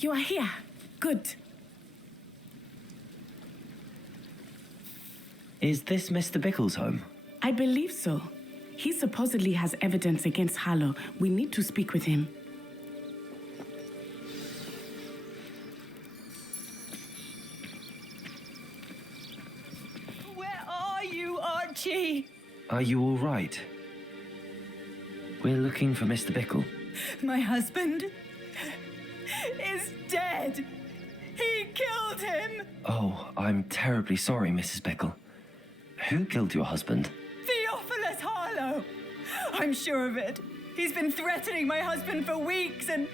You are here. Good. Is this Mr. Bickle's home? I believe so. He supposedly has evidence against Harlow. We need to speak with him. Where are you, Archie? Are you all right? We're looking for Mr. Bickle. My husband is dead. He killed him. Oh, I'm terribly sorry, Mrs. Bickle. Who killed your husband? Theophilus Harlow. I'm sure of it. He's been threatening my husband for weeks and...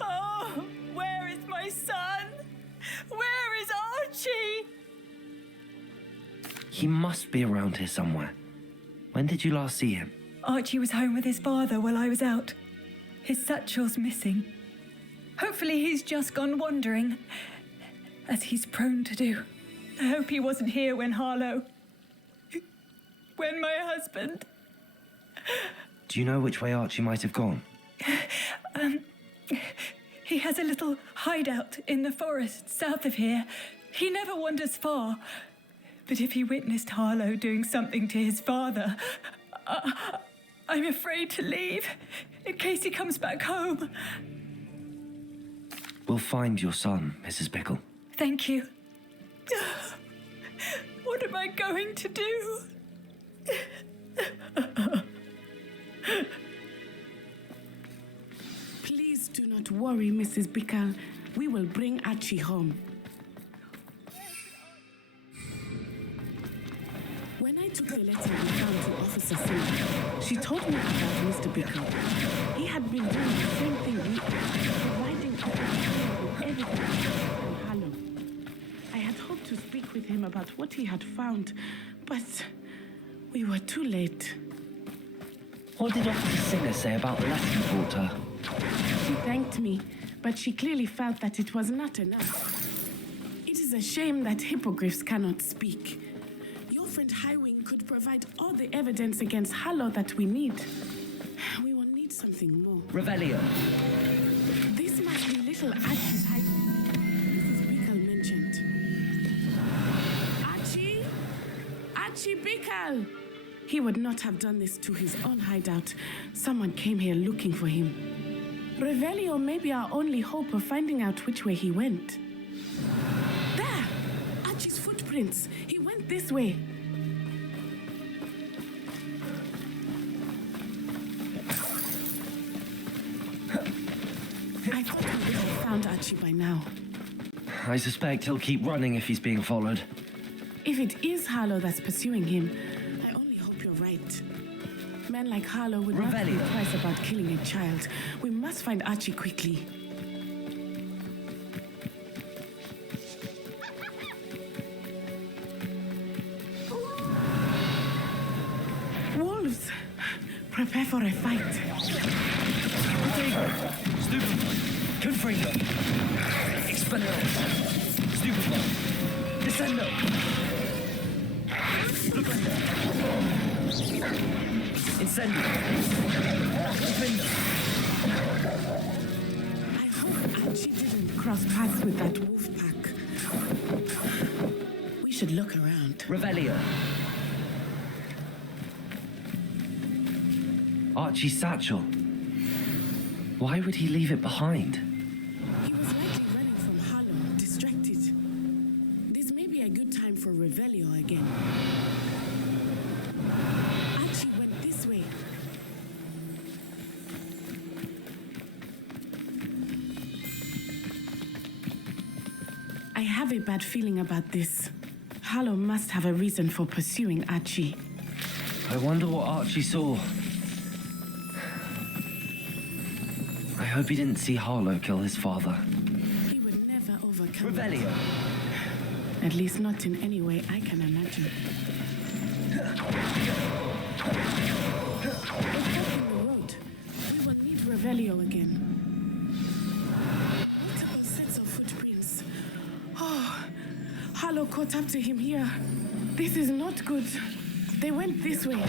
Oh, where is my son? Where is Archie? He must be around here somewhere. When did you last see him? Archie was home with his father while I was out. His satchel's missing. Hopefully he's just gone wandering, as he's prone to do. I hope he wasn't here when when my husband... Do you know which way Archie might have gone? He has a little hideout in the forest south of here. He never wanders far. But if he witnessed Harlow doing something to his father, I'm afraid to leave in case he comes back home. We'll find your son, Mrs. Bickle. Thank you. What am I going to do? Please do not worry, Mrs. Bickle. We will bring Archie home. When I took the letter we found to Officer Singh, she told me about Mr. Bickle. He had been doing the same thing we providing evidence on Harlow. I had hoped to speak with him about what he had found, but we were too late. What did Officer Singer say about the letter you brought her? She thanked me, but she clearly felt that it was not enough. It is a shame that hippogriffs cannot speak. Your friend Highwing could provide all the evidence against Harlow that we need. We will need something more. Revelio. This must be little Archie's hiding. Mrs. Bickle mentioned. Archie? Archie Bickle! He would not have done this to his own hideout. Someone came here looking for him. Revelio may be our only hope of finding out which way he went. There! Archie's footprints. He went this way. I thought we would have found Archie by now. I suspect he'll keep running if he's being followed. If it is Harlow that's pursuing him, I only hope you're right. Men like Harlow would not think twice about killing a child. We must find Archie quickly. Wolves! Prepare for a fight. Stupid. Confringo. Expelliarmus. Stupid. Descendo. Incendio. Defender. I hope Archie didn't cross paths with that wolf pack. We should look around. Revelio. Archie's satchel. Why would he leave it behind? He was likely running from Harlow, distracted. This may be a good time for Revelio again. Archie went this way. I have a bad feeling about this. Harlow must have a reason for pursuing Archie. I wonder what Archie saw. I hope he didn't see Harlow kill his father. He would never overcome Revelio. it. At least not in any way I can imagine. We're blocking the road. We will need Revelio again. Multiple sets of footprints. Oh, Harlow caught up to him here. This is not good. They went this way.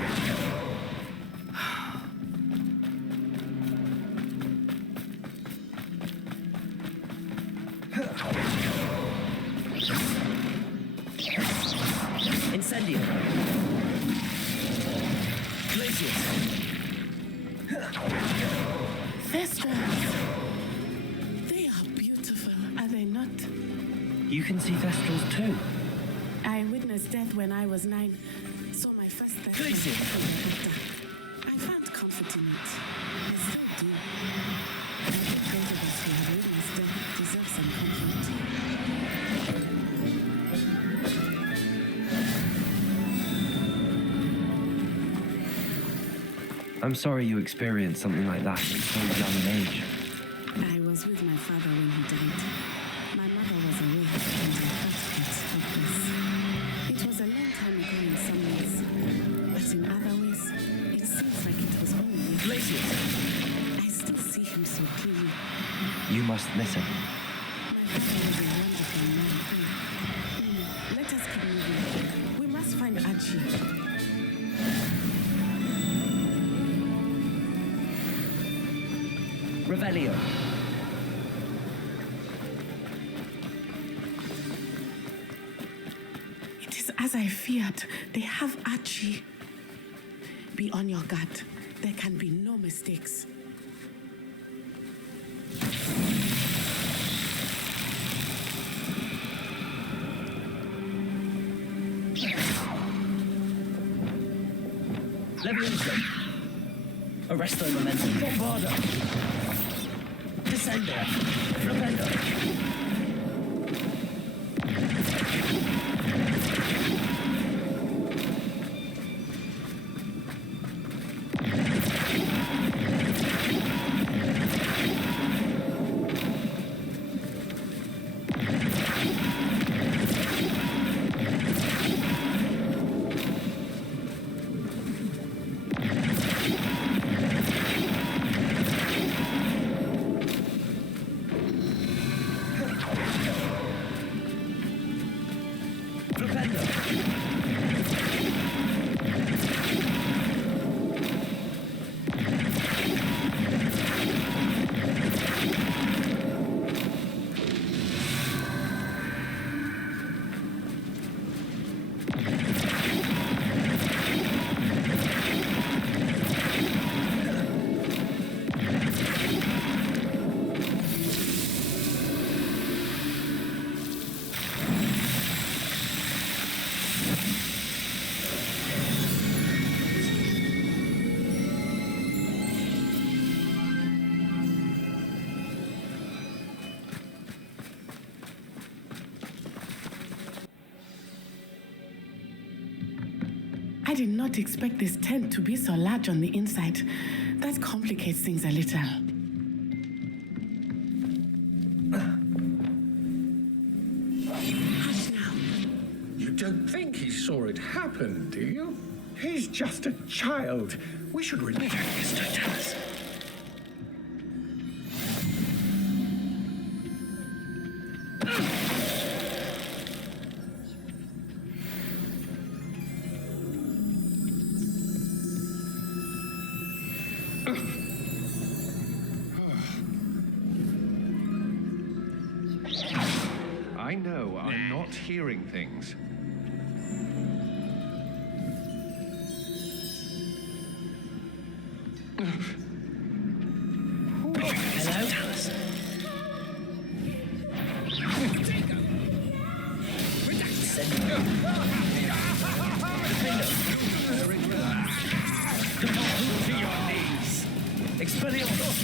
Thestrals. They are beautiful, are they not? You can see Thestrals too. I witnessed death when I was 9. So my first Glacier. I found comfort in it. I still do. I think those of us who have witnessed death deserve some comfort. I'm sorry you experienced something like that at so young an age. I was with my father when he died. My mother was away, and I felt it hopeless. It was a long time ago in some ways, but in other ways, it seems like it was only Glacier. I still see him so clearly. You must miss him. My father was a wonderful man. Let us keep moving. We must find Archie. Revelio. It is as I feared. They have Archie. Be on your guard. There can be no mistakes. Levioso. Arresto momentum. Bombarda. Descender. Rependo. I did not expect this tent to be so large on the inside. That complicates things a little. Hush now. You don't think he saw it happen, do you? He's just a child. We should really... Mr. Dallas. I know I'm not hearing things. Hello? Dallas. To your knees. Expelliarmus.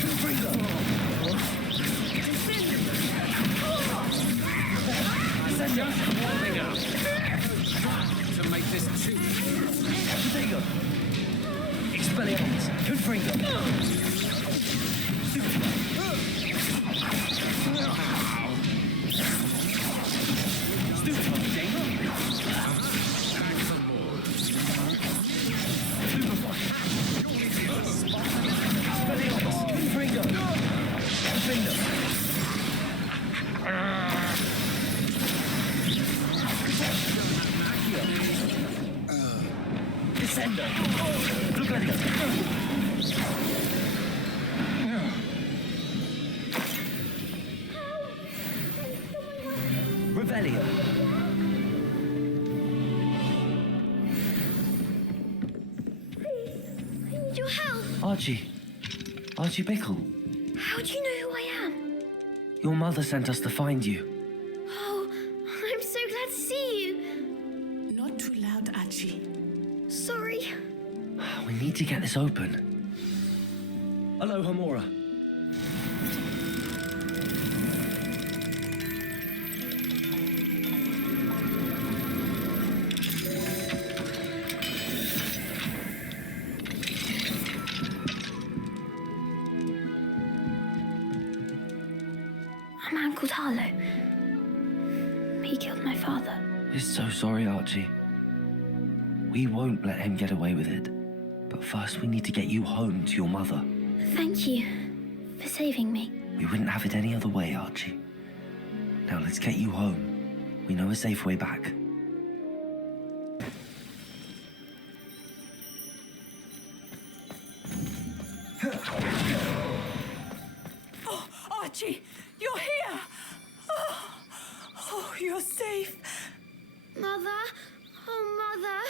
Just warming up. To make this too. Confringo. Expelliarmus. Confringo. Descendo. Flugendo. Revelio. I need your help. Archie, Archie Bickle, How do you know who I am? your mother sent us to find you. Oh, I'm so glad to see you. Not too loud, Archie. Sorry. We need to get this open. Hello, Hamora. A man called Harlow. He killed my father. We're so sorry, Archie. We won't let him get away with it. But first, we need to get you home to your mother. Thank you for saving me. We wouldn't have it any other way, Archie. Now let's get you home. We know a safe way back. Oh, Archie, you're here! Oh, you're safe. Mother? Oh, Mother.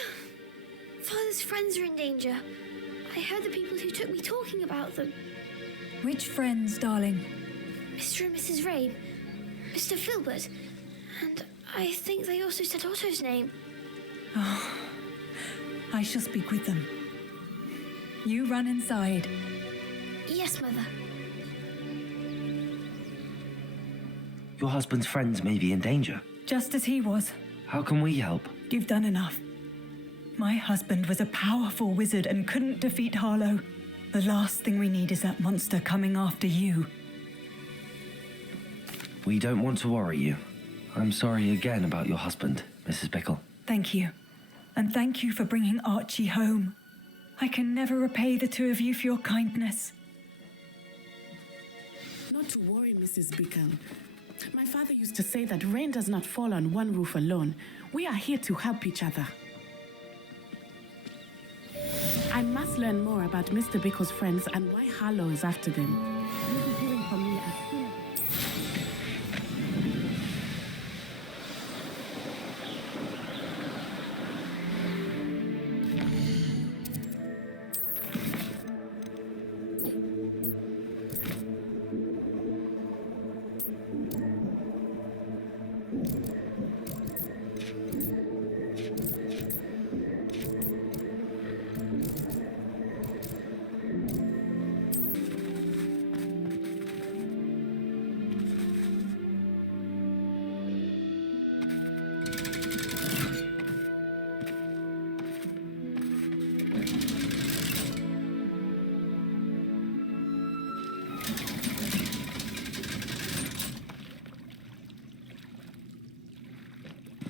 Father's friends are in danger. I heard the people who took me talking about them. Which friends, darling? Mr. and Mrs. Rabe, Mr. Filbert, and I think they also said Otto's name. I shall speak with them. You run inside. Yes, Mother. Your husband's friends may be in danger. Just as he was. How can we help? You've done enough. My husband was a powerful wizard and couldn't defeat Harlow. The last thing we need is that monster coming after you. We don't want to worry you. I'm sorry again about your husband, Mrs. Bickle. Thank you. And thank you for bringing Archie home. I can never repay the two of you for your kindness. Not to worry, Mrs. Bickle. My father used to say that rain does not fall on one roof alone. We are here to help each other. I must learn more about Mr. Bickle's friends and why Harlow is after them. You'll be hearing from me as soon as...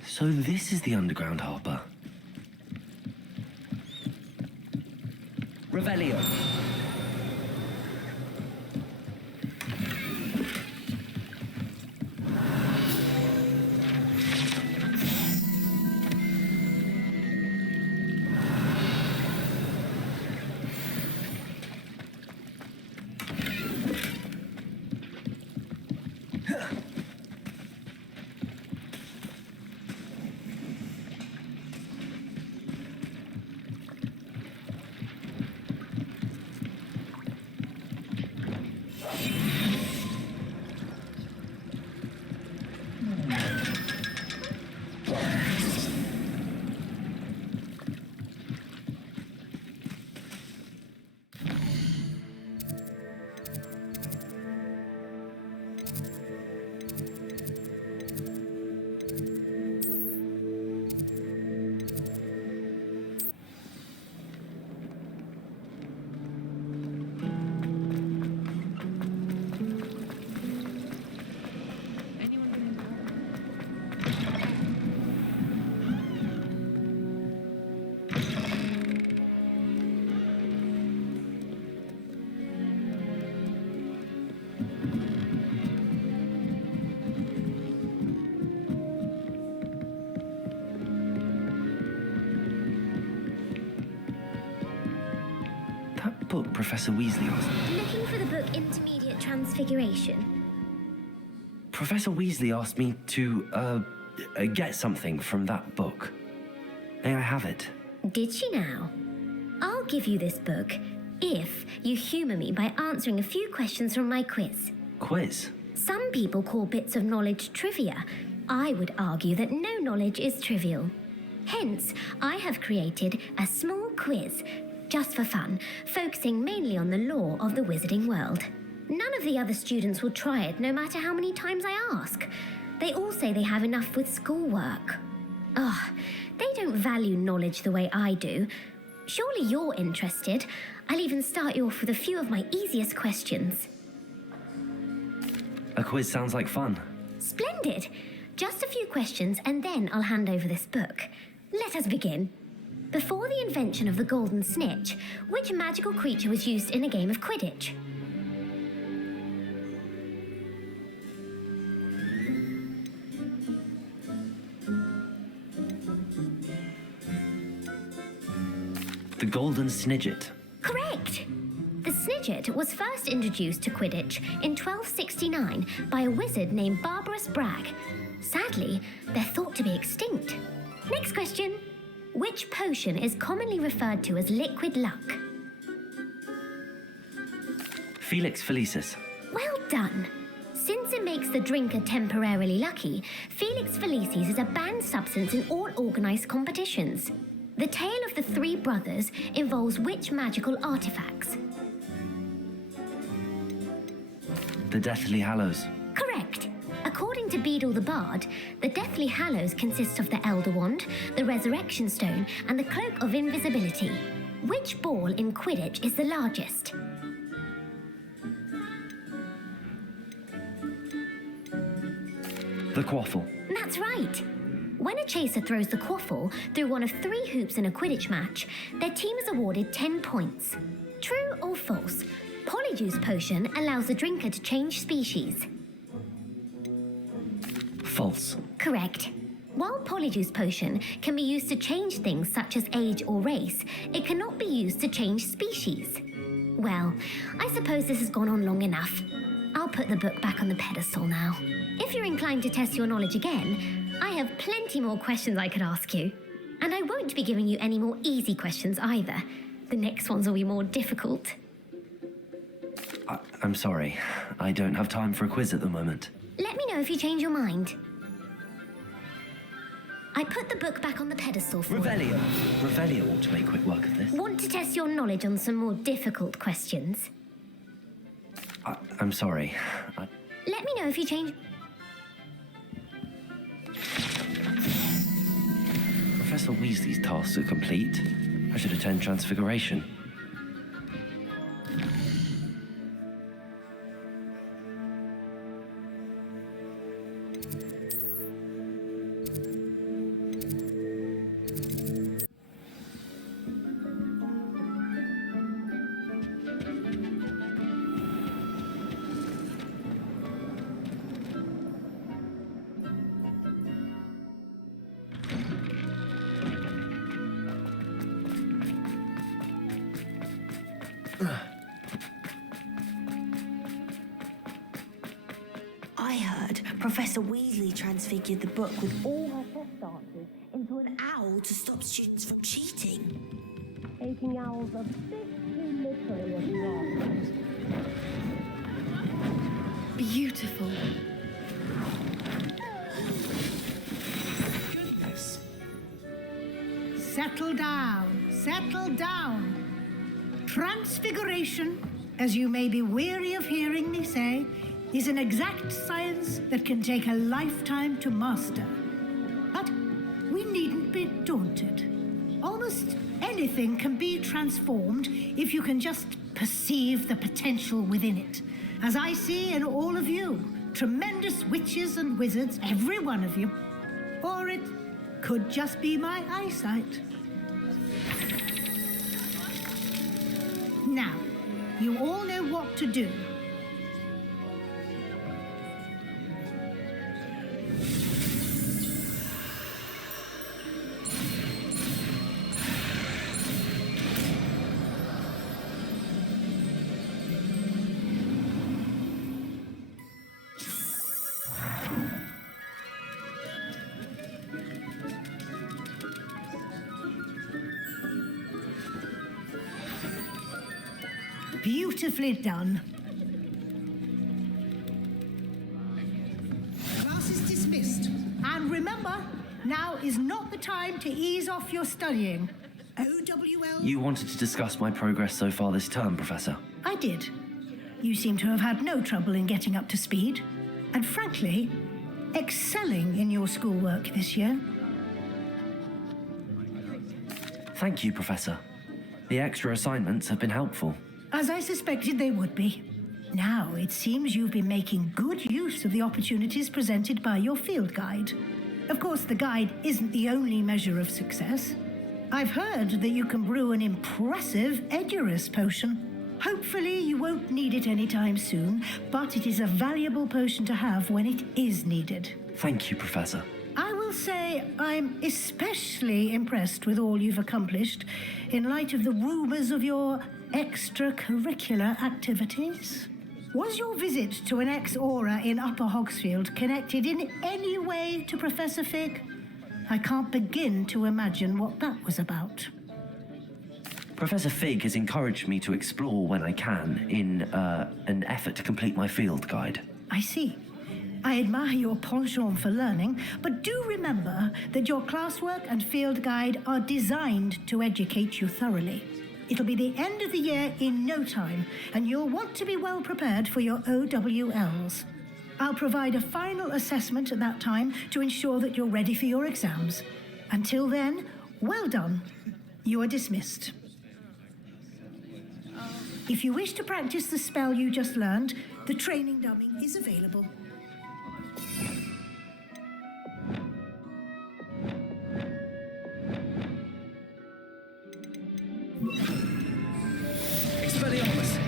So this is the underground harbour. Revelio. Book Professor Weasley asked. Looking for the book Intermediate Transfiguration. Professor Weasley asked me to, get something from that book. May I have it? Did she now? I'll give you this book. if you humour me by answering a few questions from my quiz. Quiz? Some people call bits of knowledge trivia. I would argue that no knowledge is trivial. Hence, I have created a small quiz, just for fun, focusing mainly on the lore of the wizarding world. None of the other students will try it, no matter how many times I ask. They all say they have enough with schoolwork. Ugh, they don't value knowledge the way I do. Surely you're interested. I'll even start you off with a few of my easiest questions. A quiz sounds like fun. Splendid! Just a few questions and then I'll hand over this book. Let us begin. Before the invention of the golden snitch, which magical creature was used in a game of Quidditch? The golden snidget. Correct! The snidget was first introduced to Quidditch in 1269 by a wizard named Barbarous Bragg. Sadly, they're thought to be extinct. Next question. Which potion is commonly referred to as liquid luck? Felix Felicis. Well done. Since it makes the drinker temporarily lucky, Felix Felicis is a banned substance in all organised competitions. The tale of the three brothers involves which magical artifacts? The Deathly Hallows. Correct. According to Beadle the Bard, the Deathly Hallows consists of the Elder Wand, the Resurrection Stone, and the Cloak of Invisibility. Which ball in Quidditch is the largest? The Quaffle. That's right. When a chaser throws the quaffle through one of 3 hoops in a Quidditch match, their team is awarded 10 points. True or false? Polyjuice Potion allows the drinker to change species. False. Correct. While Polyjuice Potion can be used to change things such as age or race, it cannot be used to change species. Well, I suppose this has gone on long enough. I'll put the book back on the pedestal now. If you're inclined to test your knowledge again, I have plenty more questions I could ask you. And I won't be giving you any more easy questions either. The next ones will be more difficult. I'm sorry. I don't have time for a quiz at the moment. Let me know if you change your mind. I put the book back on the pedestal for Revelio. Revelio ought to make quick work of this. Want to test your knowledge on some more difficult questions? I'm sorry. Let me know if you change... Professor Weasley's tasks are complete. I should attend Transfiguration. I heard Professor Weasley transfigured the book with all her test answers into an owl to stop students from cheating. Aching owls are too literally wrong. Beautiful. Goodness. Settle down, settle down. Transfiguration, as you may be weary of hearing me say, is an exact science that can take a lifetime to master. But we needn't be daunted. Almost anything can be transformed if you can just perceive the potential within it. As I see in all of you, tremendous witches and wizards, every one of you. Or it could just be my eyesight. Now, you all know what to do. Beautifully done. Class is dismissed. And remember, now is not the time to ease off your studying. OWL... You wanted to discuss my progress so far this term, Professor. I did. You seem to have had no trouble in getting up to speed. And frankly, excelling in your schoolwork this year. Thank you, Professor. The extra assignments have been helpful. As I suspected they would be. Now, it seems you've been making good use of the opportunities presented by your field guide. Of course, the guide isn't the only measure of success. I've heard that you can brew an impressive Edurus potion. Hopefully, you won't need it anytime soon, but it is a valuable potion to have when it is needed. Thank you, Professor. I will say I'm especially impressed with all you've accomplished in light of the rumors of your extracurricular activities. Was your visit to an ex-aura in Upper Hogsfield connected in any way to Professor Fig? I can't begin to imagine what that was about. Professor Fig has encouraged me to explore when I can in an effort to complete my field guide. I see. I admire your penchant for learning, but do remember that your classwork and field guide are designed to educate you thoroughly. It'll be the end of the year in no time, and you'll want to be well prepared for your OWLs. I'll provide a final assessment at that time to ensure that you're ready for your exams. Until then, well done. You are dismissed. If you wish to practice the spell you just learned, the training dummy is available. Expelliarmus!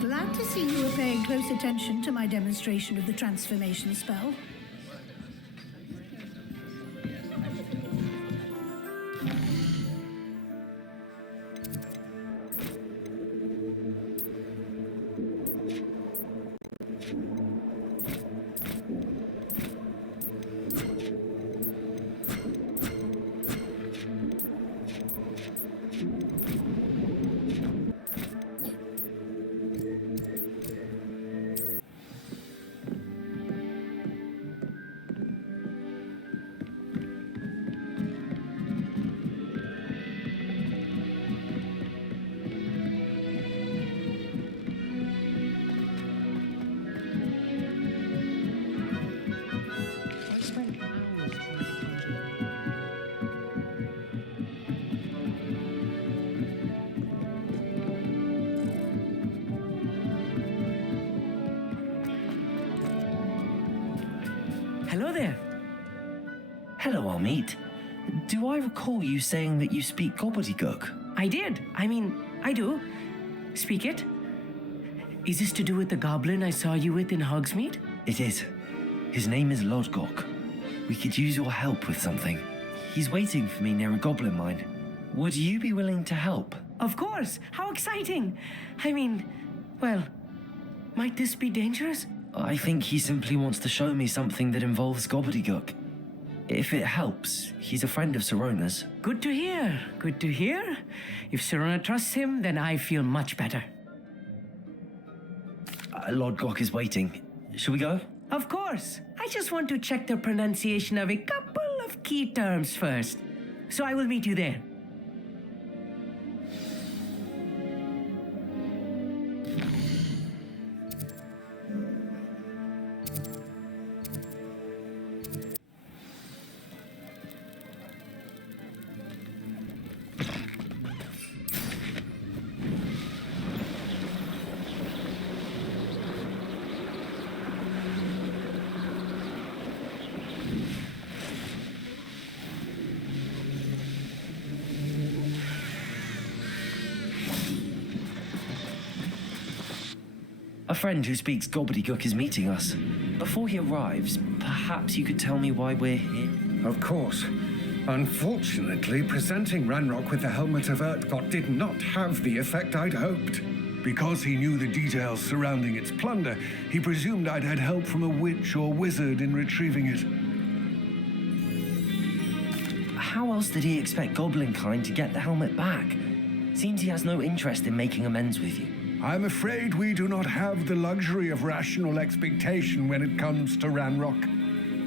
Glad to see you were paying close attention to my demonstration of the transformation spell. Hello there. Hello, Amit. Do I recall you saying that you speak gobbledygook? I did. I do. Speak it. Is this to do with the goblin I saw you with in Hogsmeade? It is. His name is Lodgok. We could use your help with something. He's waiting for me near a goblin mine. Would you be willing to help? Of course. How exciting. Well, might this be dangerous? I think he simply wants to show me something that involves gobbledygook. If it helps, he's a friend of Sirona's. Good to hear. Good to hear. If Sirona trusts him, then I feel much better. Lodgok is waiting. Shall we go? Of course. I just want to check the pronunciation of a couple of key terms first. So I will meet you there. A friend who speaks gobbledygook is meeting us. Before he arrives, perhaps you could tell me why we're here? Of course. Unfortunately, presenting Ranrock with the helmet of Urtkot did not have the effect I'd hoped. Because he knew the details surrounding its plunder, he presumed I'd had help from a witch or wizard in retrieving it. How else did he expect Goblinkind to get the helmet back? Seems he has no interest in making amends with you. I'm afraid we do not have the luxury of rational expectation when it comes to Ranrock.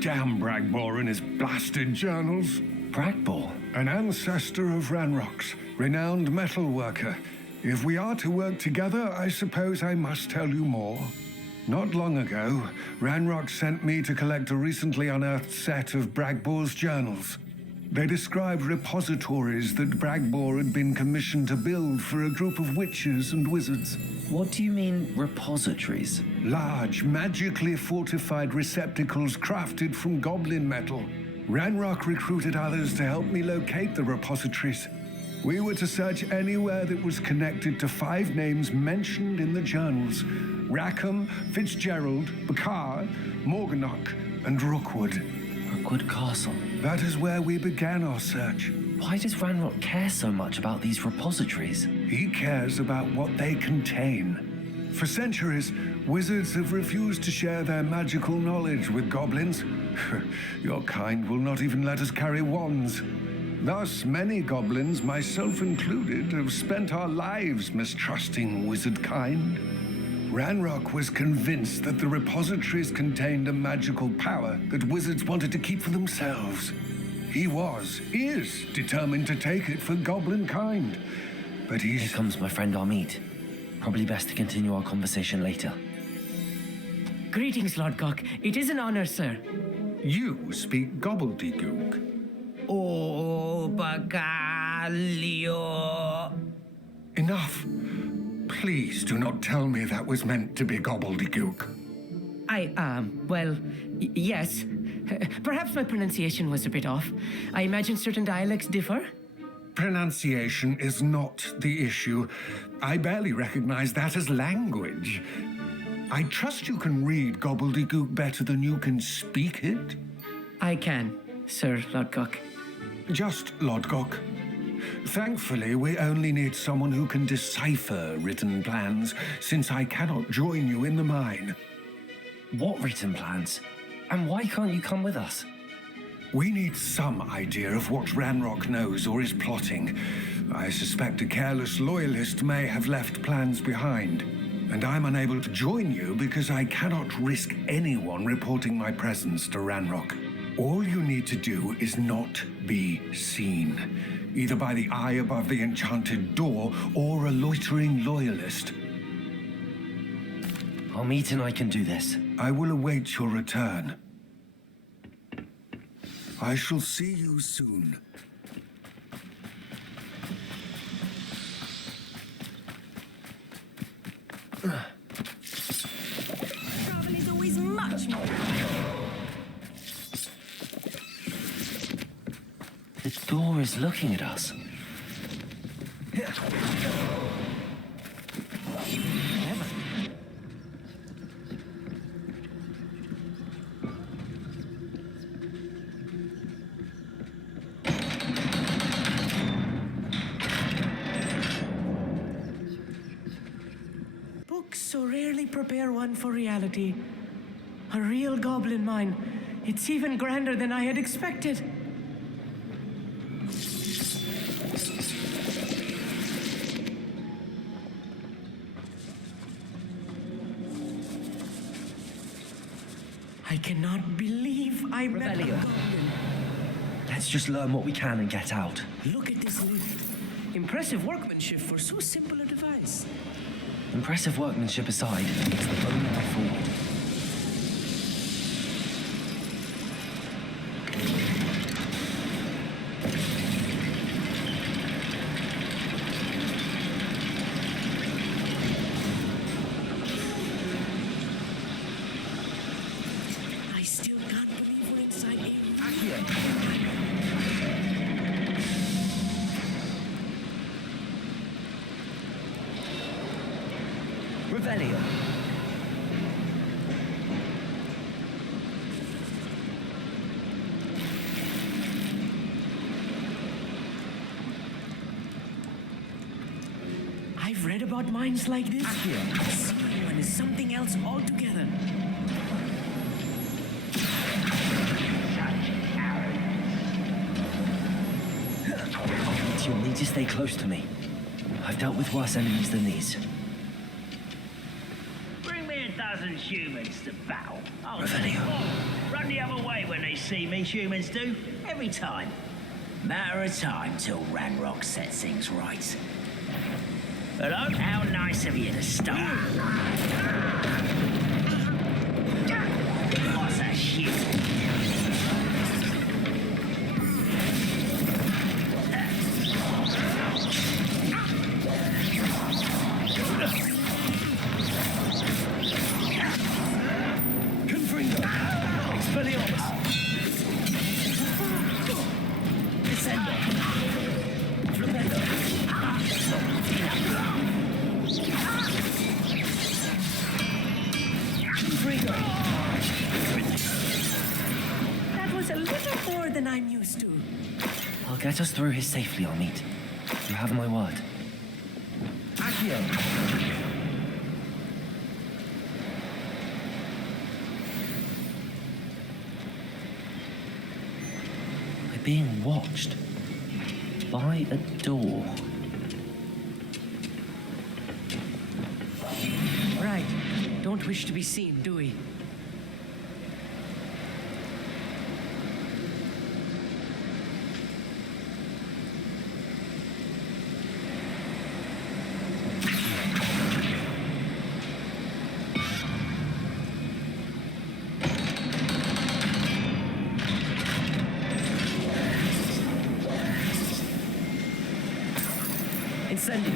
Damn Bragbor and his blasted journals. Bragbor? An ancestor of Ranrock's, renowned metal worker. If we are to work together, I suppose I must tell you more. Not long ago, Ranrock sent me to collect a recently unearthed set of Bragbor's journals. They described repositories that Bragbor had been commissioned to build for a group of witches and wizards. What do you mean, repositories? Large, magically fortified receptacles crafted from goblin metal. Ranrock recruited others to help me locate the repositories. We were to search anywhere that was connected to 5 names mentioned in the journals: Rackham, Fitzgerald, Bakar, Morganach, and Rookwood. Rookwood Castle. That is where we began our search. Why does Ranrock care so much about these repositories? He cares about what they contain. For centuries, wizards have refused to share their magical knowledge with goblins. Your kind will not even let us carry wands. Thus, many goblins, myself included, have spent our lives mistrusting wizard kind. Ranrock was convinced that the repositories contained a magical power that wizards wanted to keep for themselves. He is determined to take it for goblin kind. But Here comes my friend Amit. Probably best to continue our conversation later. Greetings, Lord Cock. It is an honor, sir. You speak gobbledygook. Oh, Bagalio. Enough. Please do not tell me that was meant to be gobbledygook. Yes. Perhaps my pronunciation was a bit off. I imagine certain dialects differ. Pronunciation is not the issue. I barely recognize that as language. I trust you can read gobbledygook better than you can speak it. I can, Sir Lodgok. Just Lodgok. Thankfully, we only need someone who can decipher written plans, since I cannot join you in the mine. What written plans? And why can't you come with us? We need some idea of what Ranrock knows or is plotting. I suspect a careless loyalist may have left plans behind. And I'm unable to join you because I cannot risk anyone reporting my presence to Ranrock. All you need to do is not be seen, either by the eye above the enchanted door or a loitering loyalist. Amit and I can do this. I will await your return. I shall see you soon. Travel is always much more. The door is looking at us. Books so rarely prepare one for reality. A real goblin mine. It's even grander than I had expected. I cannot believe I met a Revelio. goblin. Let's just learn what we can and get out. Look at this lift. Impressive workmanship for so simple a device. Impressive workmanship aside, it's the only way forward. I still can't believe we're inside a... Revelio. I've read about mines like this. This one is something else altogether. You'll need to stay close to me. I've dealt with worse enemies than these. Bring me a dozen humans to battle. I'll Revelio. run the other way when they see me, humans do. Every time. Matter of time till Ranrock sets things right. Hello? How nice of you to start. What's a shit? That was a little more than I'm used to. I'll get us through here safely, Amit. You have my word. Accio. We're being watched. By a door. Right. Don't wish to be seen, do we? Incendio.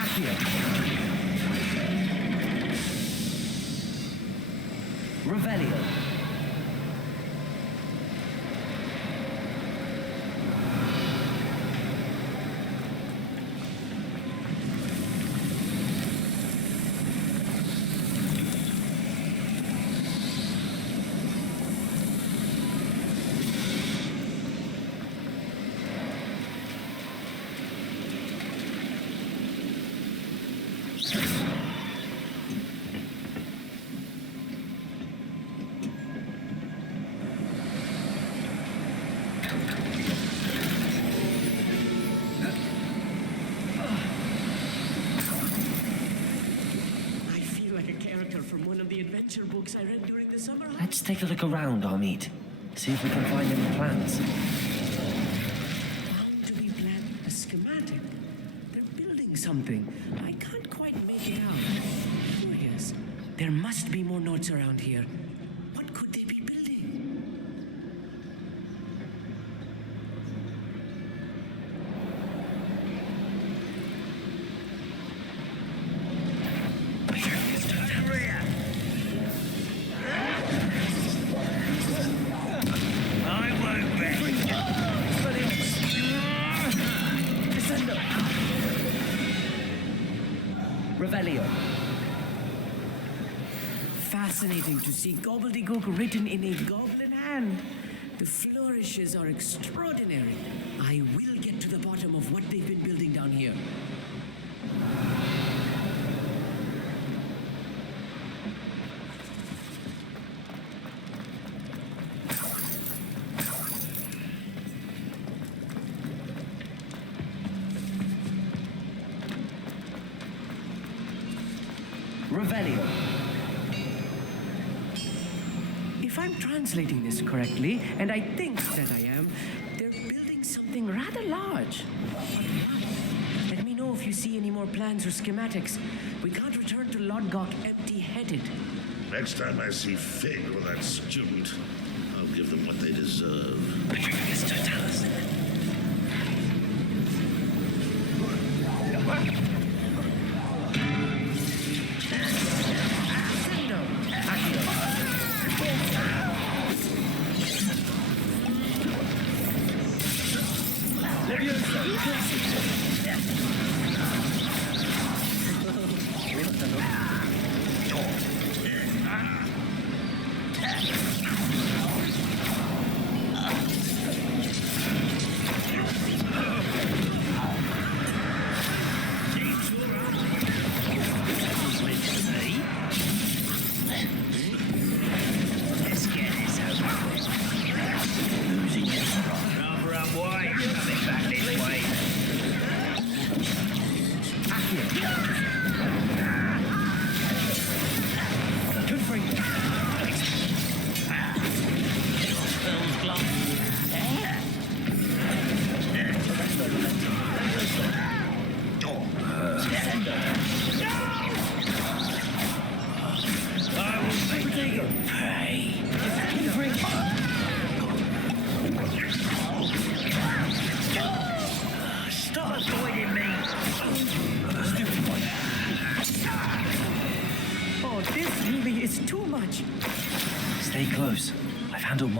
Accio. Revelio. Adventure books I read during the summer. Let's take a look around, Amit. See if we can find any plans. Bound to be planning a schematic. They're building something. I can't quite make it out. Curious. There must be more notes around here. What could they be building? Revelio. Fascinating to see gobbledygook written in a goblin hand. The flourishes are extraordinary. I will get to the bottom of what they've been building down here. Revelio. If I'm translating this correctly, and I think that I am, they're building something rather large. Let me know if you see any more plans or schematics. We can't return to Lodgok empty-headed. Next time I see Fig or that student, I'll give them what they deserve.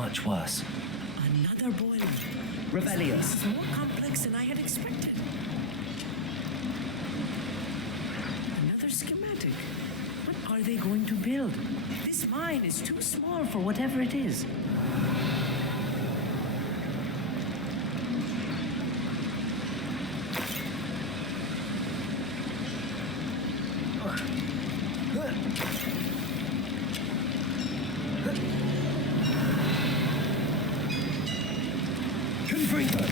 much worse. Another boiler. Revelio. This is more complex than I had expected. Another schematic. What are they going to build? This mine is too small for whatever it is. Confringo.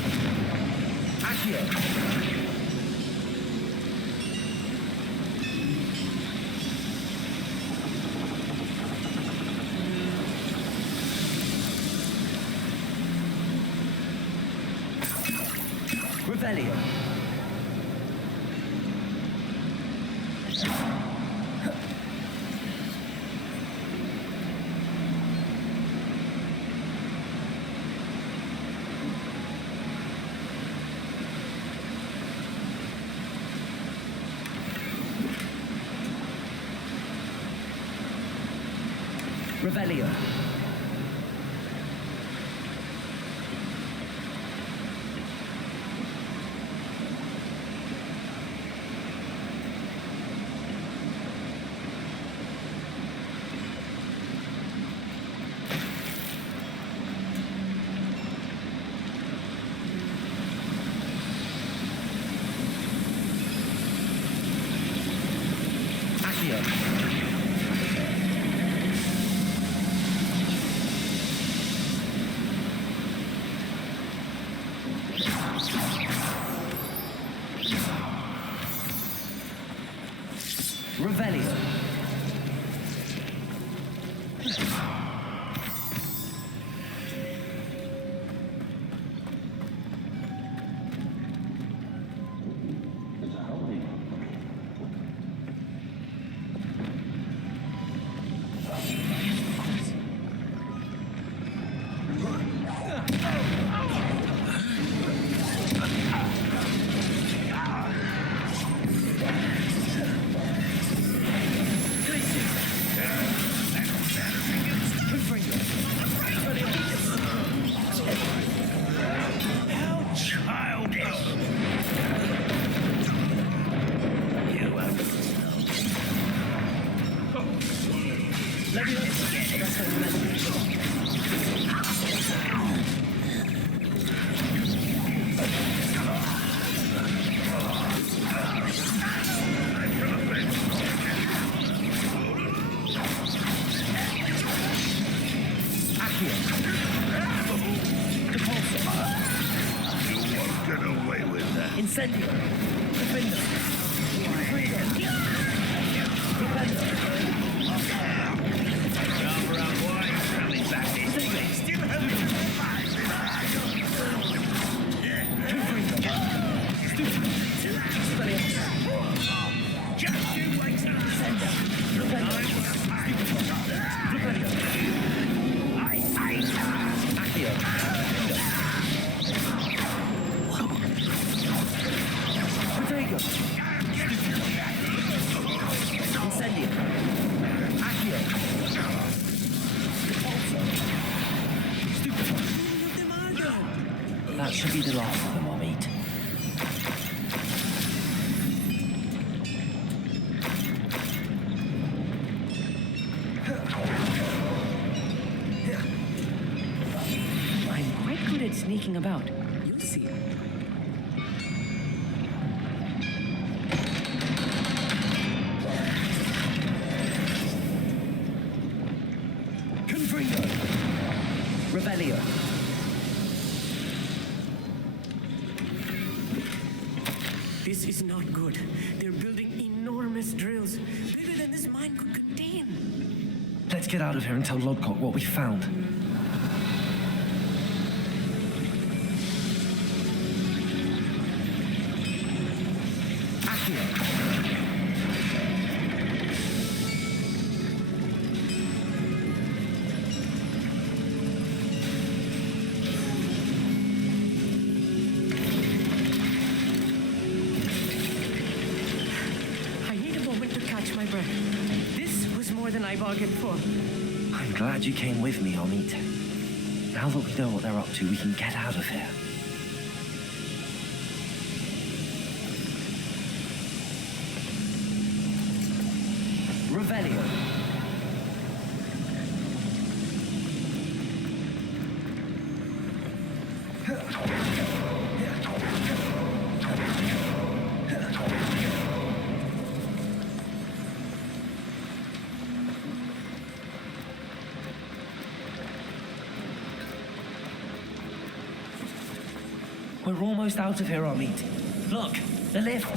Accio. Revelio. Revelio. Revelio. Incendio. Defender. That should be the last of them I'll meet. I'm quite good at sneaking about. You'll see. Confringo. Revelio. This is not good. They're building enormous drills, bigger than this mine could contain. Let's get out of here and tell Lodcock what we found. This was more than I bargained for. I'm glad you came with me, Amit. Now that we know what they're up to, we can get out of here. Revelio. We're almost out of here, Amit. Look, the lift.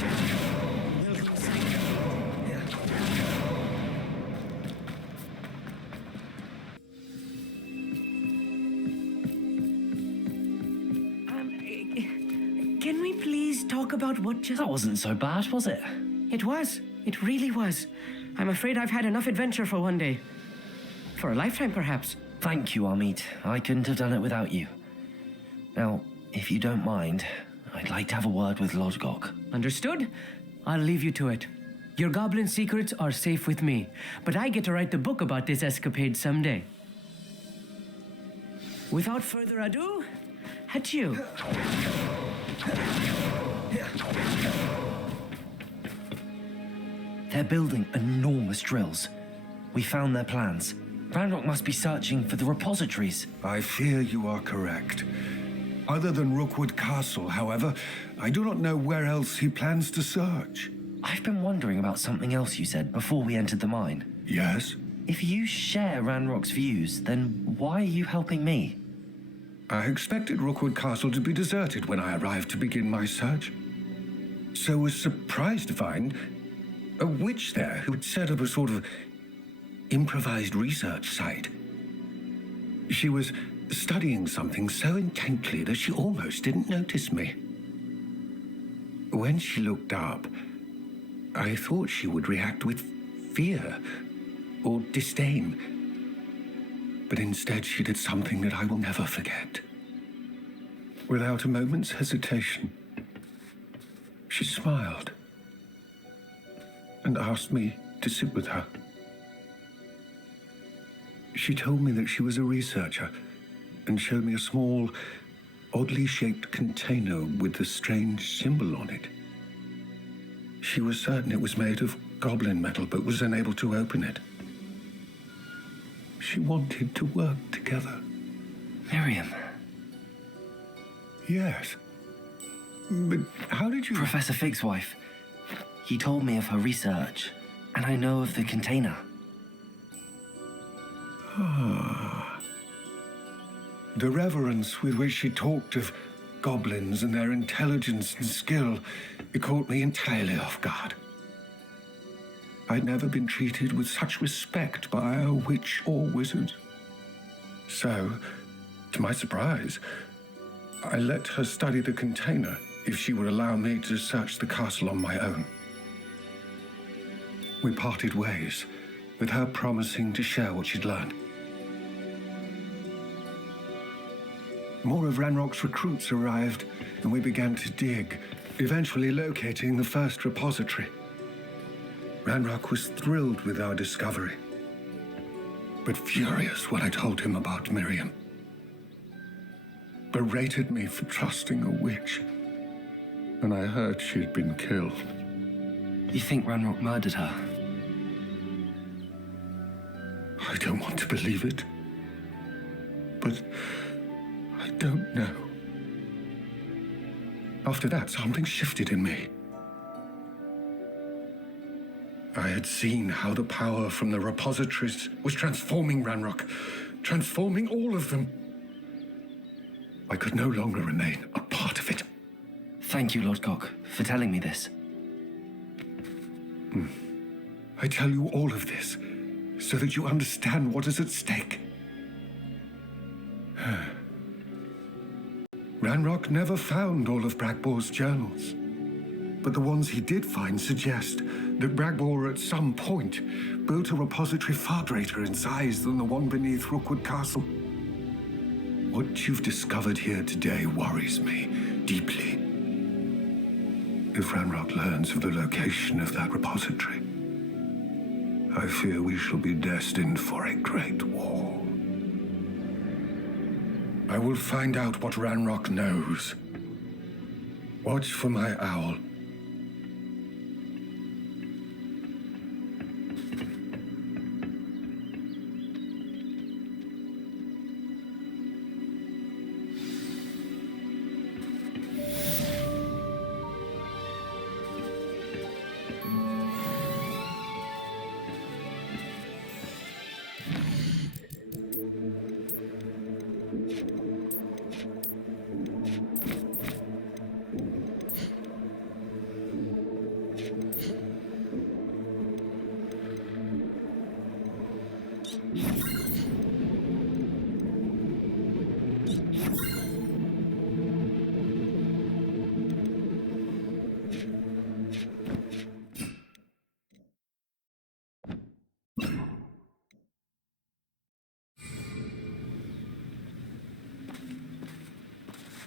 Can we please talk about what just... That wasn't so bad, was it? It was. It really was. I'm afraid I've had enough adventure for one day. For a lifetime, perhaps. Thank you, Amit. I couldn't have done it without you. Now, if you don't mind, I'd like to have a word with Lodgok. Understood? I'll leave you to it. Your goblin secrets are safe with me, but I get to write the book about this escapade someday. Without further ado, adieu. They're building enormous drills. We found their plans. Ranrock must be searching for the repositories. I fear you are correct. Other than Rookwood Castle, however, I do not know where else he plans to search. I've been wondering about something else you said before we entered the mine. Yes? If you share Ranrock's views, then why are you helping me? I expected Rookwood Castle to be deserted when I arrived to begin my search. So was surprised to find a witch there who had set up a sort of improvised research site. She was studying something so intently that she almost didn't notice me. When she looked up, I thought she would react with fear or disdain. But instead she did something that I will never forget. Without a moment's hesitation, she smiled and asked me to sit with her. She told me that she was a researcher and showed me a small, oddly shaped container with a strange symbol on it. She was certain it was made of goblin metal, but was unable to open it. She wanted to work together. Miriam. Yes. But how did you... Professor Fig's wife. He told me of her research, and I know of the container. Ah. The reverence with which she talked of goblins and their intelligence and skill, it caught me entirely off guard. I'd never been treated with such respect by a witch or wizard. So, to my surprise, I let her study the container if she would allow me to search the castle on my own. We parted ways, with her promising to share what she'd learned. More of Ranrock's recruits arrived, and we began to dig, eventually locating the first repository. Ranrock was thrilled with our discovery, but furious when I told him about Miriam. Berated me for trusting a witch, and I heard she'd been killed. You think Ranrock murdered her? I don't want to believe it, but I don't know. After that, something shifted in me. I had seen how the power from the repositories was transforming Ranrock, transforming all of them. I could no longer remain a part of it. Thank you, Lodgok, for telling me this. I tell you all of this so that you understand what is at stake. Ranrock never found all of Bragbor's journals, but the ones he did find suggest that Bragbor at some point built a repository far greater in size than the one beneath Rookwood Castle. What you've discovered here today worries me deeply. If Ranrock learns of the location of that repository, I fear we shall be destined for a great war. I will find out what Ranrock knows. Watch for my owl.